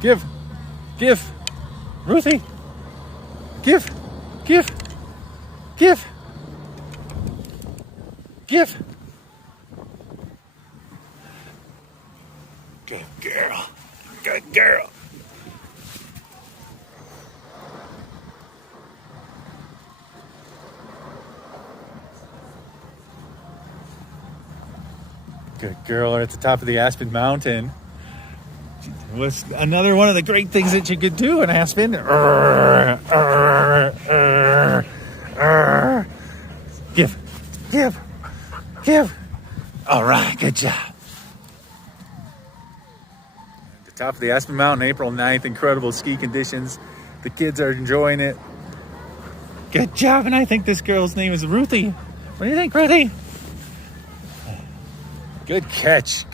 Give. Ruthie. Give. Give. Good girl. Good girl. Good girl. We're at the top of the Aspen Mountain. Was another one of the great things that you could do in Aspen. Give. All right, good job. At the top of the Aspen Mountain, April 9th, incredible ski conditions. The kids are enjoying it. Good job, and I think this girl's name is Ruthie. What do you think, Ruthie? Good catch.